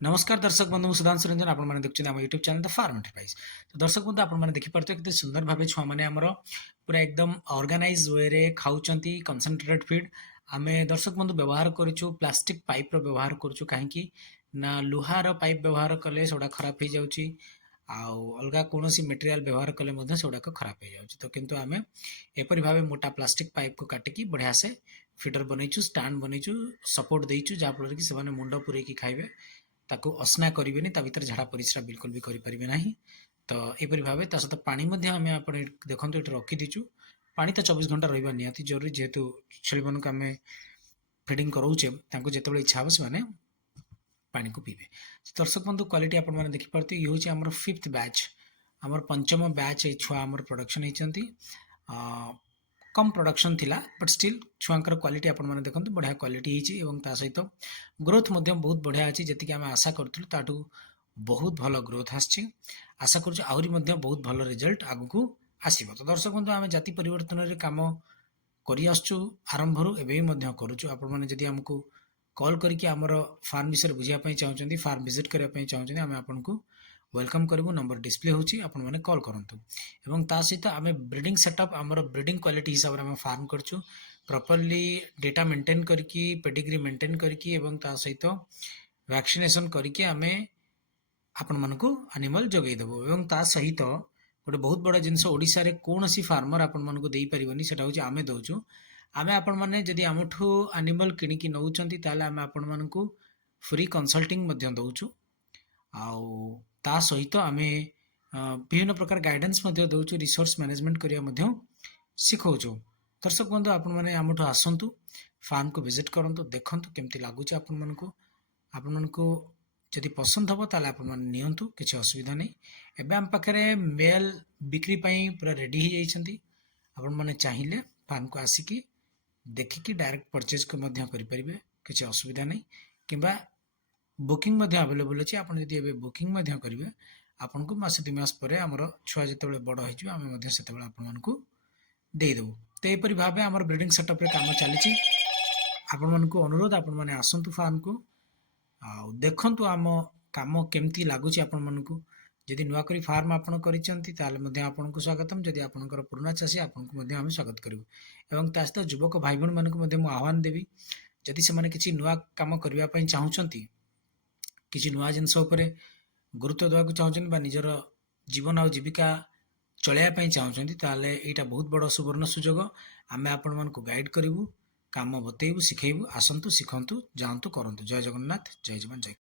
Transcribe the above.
नमस्कार दर्शक बंधु सुधांशु रंजन आपने देखते आम YouTube channel the farm enterprise. तो दर्शक बंधु आपने देखिपे के सुंदर भाव छुआ मैंने आमर पूरा एकदम ऑर्गेनाइज वे रे खाऊं कंसंट्रेटेड फीड आम दर्शक बंधु व्यवहार करूँ प्लास्टिक पाइप रो व्यवहार करूँ कहीं ना लुहार पाइप व्यवहार कले से खराब हो जाऊँगी अलग कौन मेटेरियाल व्यवहार कले से खराब हो जाऊँगी। तो किंतु आम एपरी भाव मोटा प्लास्टिक पाइप को काटिकी बढ़िया से फिडर बनईचु स्टाण्ड बनईचु सपोर्ट देचु जहाँफल कि से मुंड पूरे खाइबे ताकू असना करेनि भितर झाड़ा परिश्रा बिल्कुल भी करेंगे ना। तो यहपरी भाव सहित पानी आम आप देखो ये रखीदीचु पानी तो 24 घंटा रहा निहाती जरूरी जेहेतु छेली मान आम फिडिंग कराऊे जो इच्छा हे से पानी को पीबे। दर्शक बंधु क्वालिटी आपने देखिपे ये हूँ आम 5th बैच आमर पंचम बैच छुआ आमर प्रोडक्शन होती कम प्रोडक्शन थिला बट स्टिल छुआंकर क्वालिटी आपने देखो बढ़िया क्वालिटी होती सहित ग्रोथ बहुत बढ़िया अच्छी जी आम आशा करूँ ताठू बहुत भल ग्रोथ आशा करुँ आहरी बहुत भल रिजल्ट आगू आसो। तो दर्शक बंधु आम जाति परिवर्तन काम कर आरंभ एवं करुचु आपड़ी आमको कॉल करके आमर फार्म विषय बुझापी चाहते फार्म विजिट करने चाहते आम आपको वेलकम करूँ नंबर डिस्प्ले होची आपण माने कॉल करंतु एवं ता सहित आम ब्रीडिंग सेटअप आमर ब्रीडिंग क्वालिटी हिसाब से आम फार्म करछु प्रॉपर्ली डेटा मेंटेन करके पेडिग्री मेंटेन करके एवं ता सहित वैक्सीनेशन करके आम आपण मानकु एनिमल जगै देबो एवं ता सहित गोटे बहुत बड़ा जिनस ओडिशा रे कौन सी फार्मर आपण मानकु देई परिबनी सेटा होची आमे दउछु। आमे आपण माने जदि आमठू एनिमल किनिकी नउचंती ताले आमे आपण मानकु फ्री कंसल्टिंग मध्य दउछु आउ ता सहित आम विभिन्न प्रकार गाइडेंस दौचु रिसोर्स मैनेजमेंट करने शिखौचु। दर्शक बंधु आपण मैंने आमठू आसतु फार्म को विजिट करूँ देखु केमती लगुच आपण को जदि पसंद हम ताले आपण मैंने नियंतु किसी असुविधा नहीं। एवं आम पाखे मेल बिक्री पूरा रेडी हो जाती आपण मैंने चाहिए फार्म को आसिकी देखिकी डायरेक्ट परचेज को करें किसी असुविधा नहीं किंबा बुकिंग अवेलेबल अच्छी आप बुकिंग करेंगे आपन को मसे 2 मास पर आमर छुआ जो बड़ हो देदेबू। तो यहपरी भाव आम ब्रीडिंग सेटअप काम चली आपण मानक अनुरोध आपण मैंने आसतु फार्म को देखु आम कम केमती लगुच आपण मानक जदि नुआ करी फार्म आपन करें आपन को स्वागतम जदि आपंकर पुराना चाषी आपको स्वागत करूँ एवं ता सहित युवक भाई बहन मानक आह्वान देवी जदि से किसी नुआ कम करने चाहूँगी किसी नुआ जिनस गुरुत्व देवाक चाहते निजर जीवन और जीविका चलैया चाहते ताले यहाँ बहुत बड़ सुवर्ण सुजोग आम आपण मान गाइड करूँ काम बतेबू शिखेबू आसतु शिखु जातु करूँ। जय जगन्नाथ जय जवान जय।